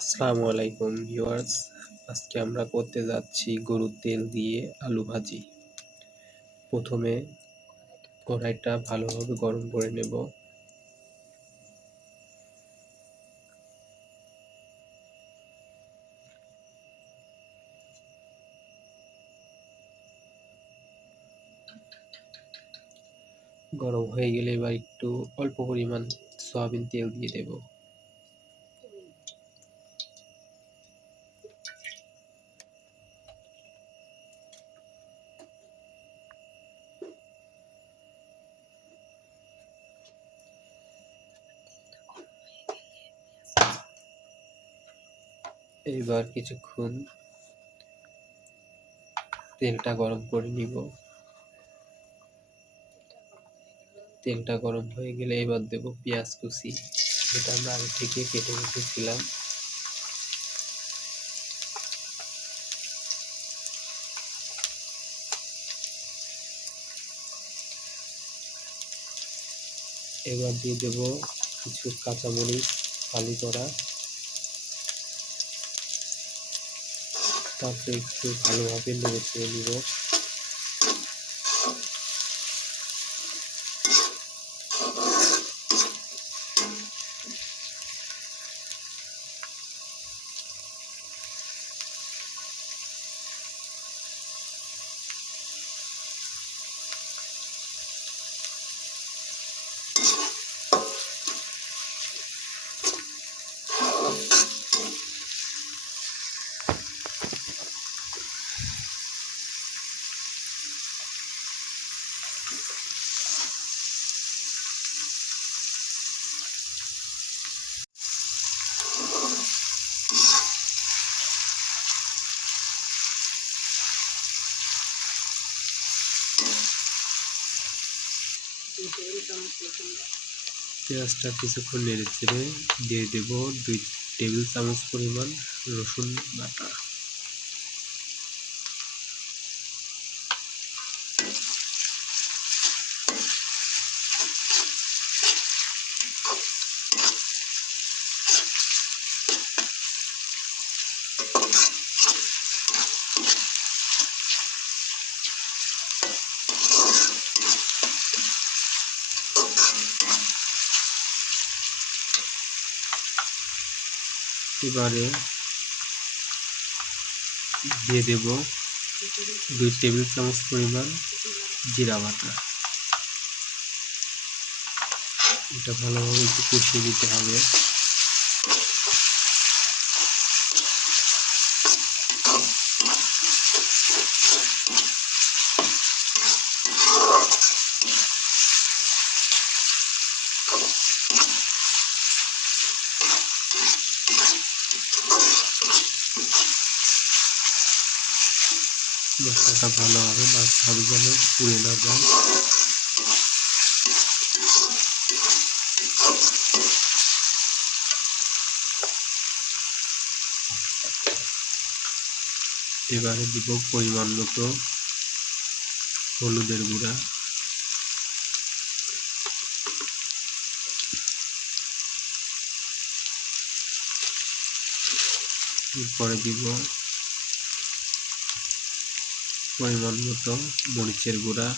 আসসালামু আলাইকুম ভিউয়ার্স। আজকে আমরা করতে যাচ্ছি গরুর তেল দিয়ে আলু ভাজি। প্রথমে কড়াইটা ভালোভাবে গরম করে নেব। গরম হয়ে গেলে এবার একটু অল্প পরিমাণ সয়াবিন তেল দিয়ে দেব। এবার কিছুক্ষণ তেলটা গরম করে নিব। তেলটা গরম হয়ে গেলে এবার দেব পেঁয়াজ কুচি, যেটা আমরা আগে থেকে কেটে রেখেছিলাম। এবার দিয়ে দেব কিছু কাঁচামরিচ ফালি করা। তারপরে একটু ভালোভাবে নেড়ে চেড়ে নিব। পেঁয়াজটা কিছুক্ষণ নেড়ে চেড়ে দিয়ে দেব 2 টেবিল চামচ পরিমাণ রসুন বাটা। এবারে দিয়ে দেব 2 টেবিল চামচ পরিমাণ জিরা বাটা। এটা ভালোভাবে একটু কষিয়ে দিতে হবে। মশলাটা ভালোভাবে নাড়তে হবে যেন পুড়ে না যায়। এবারে দিব পরিমাণ মতো হলুদের গুঁড়া, এরপরে দিব পরিমাণ মতো মরিচের গুঁড়া,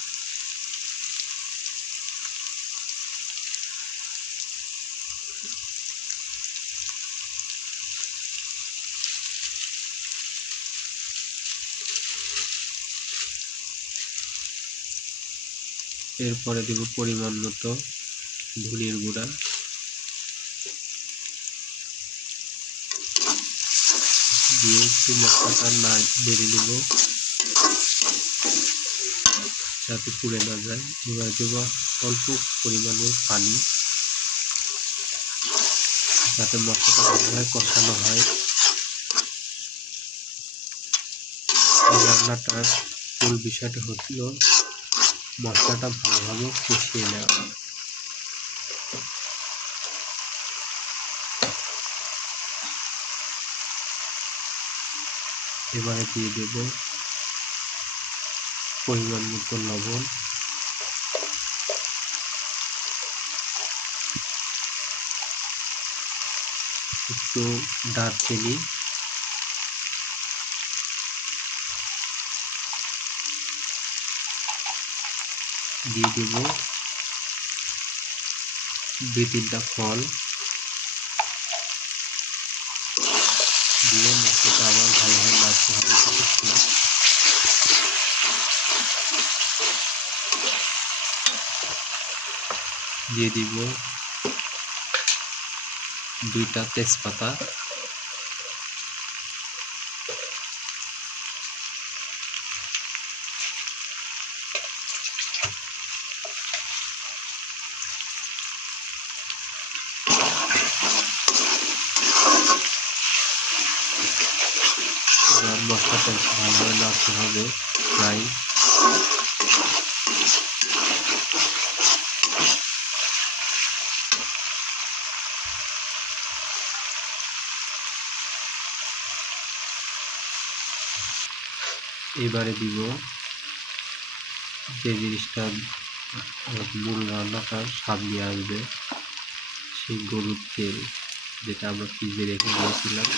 এরপরে দিব পরিমাণ মতো ধনিয়ার গুঁড়া, দিয়ে একটু মশলাটা নেড়ে নেব যাতে পুড়ে না যায়। এবার দেব অল্প পরিমাণে পানি, যাতে মশলাটা ভালোভাবে কষানো হয়। এই রান্নাটার মূল বিষয়টা হচ্ছিল মশলাটা ভালোভাবে কষিয়ে নেওয়া। এবারে দিয়ে দেব পরিমাণ মতো লবণ, একটু একটু দারচিনি, দিয়ে দেব 2-3টা ফল, দিয়ে মশলাটা আবার ভালোভাবে নাড়তে হবে। দিয়ে দিব 2টা তেজপাতা, মশলাটা ভালোভাবে নাড়তে হবে প্রায় এবারে দিব যে জিনিসটা মূল রান্নাটার স্বাদ নিয়ে আসবে, সেই গরুর তেল, যেটা আমরা ফ্রিজে রেখে দিয়েছিলাম।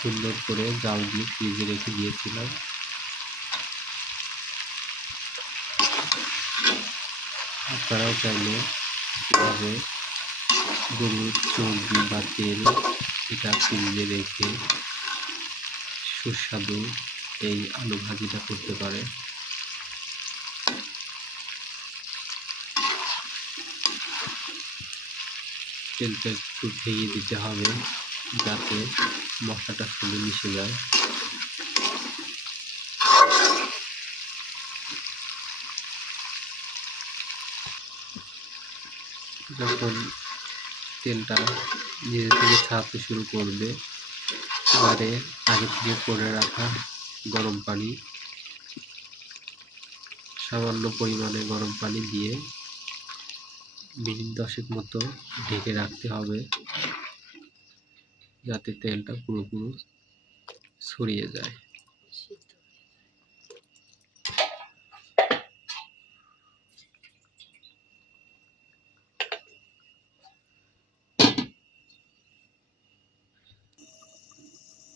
সুন্দর করে জাল দিয়ে ফ্রিজে রেখে দিয়েছিলাম। আপনারাও চাইলে এভাবে গরুর চর্বি বা তেল এটা ফ্রিজে রেখে সুস্বাদু এই আলু ভাজিটা করতে পারে। তেলটা একটু ভেঙে দিতে হবে যাতে মশলাটা ফুলে মিশে যায়। যখন তেলটা নিজে থেকে ছাড়তে শুরু করবে, এবারে আগে থেকে করে রাখা গরম পানি, সামান্য পরিমাণে গরম পানি দিয়ে মিনিট 10 মতো ঢেকে রাখতে হবে যাতে তেলটা পুরোপুরি ছড়িয়ে যায়।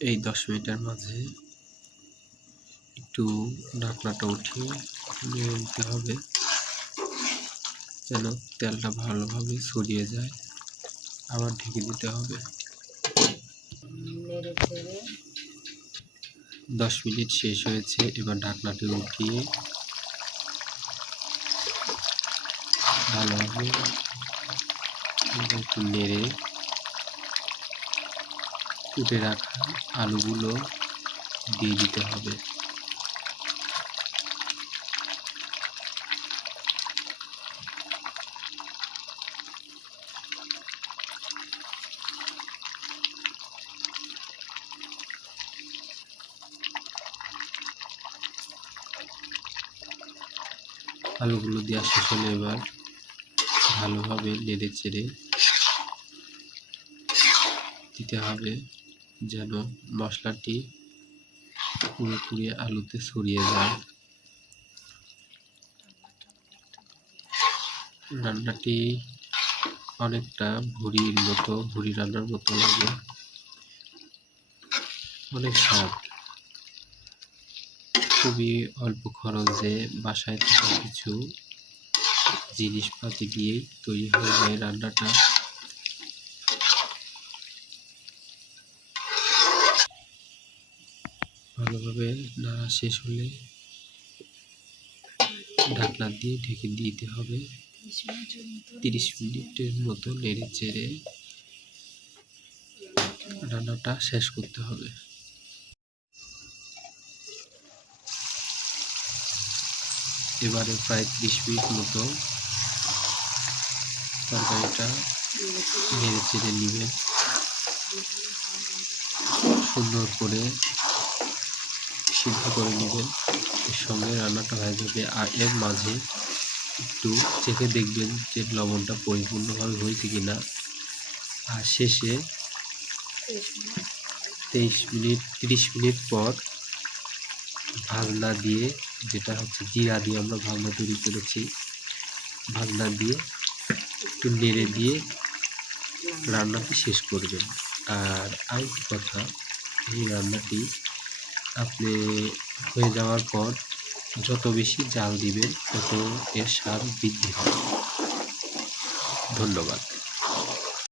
এই 10 মিনিটের মাঝে একটু ঢাকনাটা উঠিয়ে নেড়ে নিতে হবে যেন তেলটা ভালোভাবে ছড়িয়ে যায়। আবার ঢেকে দিতে হবে। 10 মিনিট শেষ হয়েছে, এবার ঢাকনাটি উঠিয়ে ভালোভাবে একটু নেড়ে কুটে রাখা আলুগুলো দিয়ে দিতে হবে। আলুগুলো দেওয়া শেষ হলে এবার ভালোভাবে নেড়ে চেড়ে দিতে হবে যেন মশলাটি পুরোপুরি আলুতে ছড়িয়ে যায়। রান্নাটি অনেকটা ভুড়ি রান্নার মতো লাগে, অনেক স্বাদ। খুবই অল্প খরচে বাসায় থাকা কিছু জিনিসপাতি দিয়েই তৈরি হয়ে যায় রান্নাটা। ভালোভাবে নাড়া শেষ হলে ঢাকনা দিয়ে ঢেকে দিতে হবে। 30 মিনিটের মতো নেড়ে চেড়ে রান্নাটা শেষ করতে হবে। এবারে প্রায় 30 মিনিট মতো তরকারিটা নেড়ে চেড়ে নেবেন, সুন্দর করে সিদ্ধ করে নেবেন। এর সঙ্গে রান্নাটা হয়ে যাবে। আর এর মাঝে একটু চেখে দেখবেন যে লবণটা পরিপূর্ণভাবে হয়েছে কিনা। আর শেষে 30 মিনিট পর ভাজনা দিয়ে, যেটা হচ্ছে জিরা দিয়ে আমরা ভাজনা তৈরি করেছি, ভাজনা দিয়ে একটু নেড়ে দিয়ে রান্নাটি শেষ করবেন। আর আরেকটি কথা, এই রান্নাটি আপনি হয়ে যাওয়ার পর যত বেশি জাল দিবেন তত এর স্বাদ বৃদ্ধি হবে। ধন্যবাদ।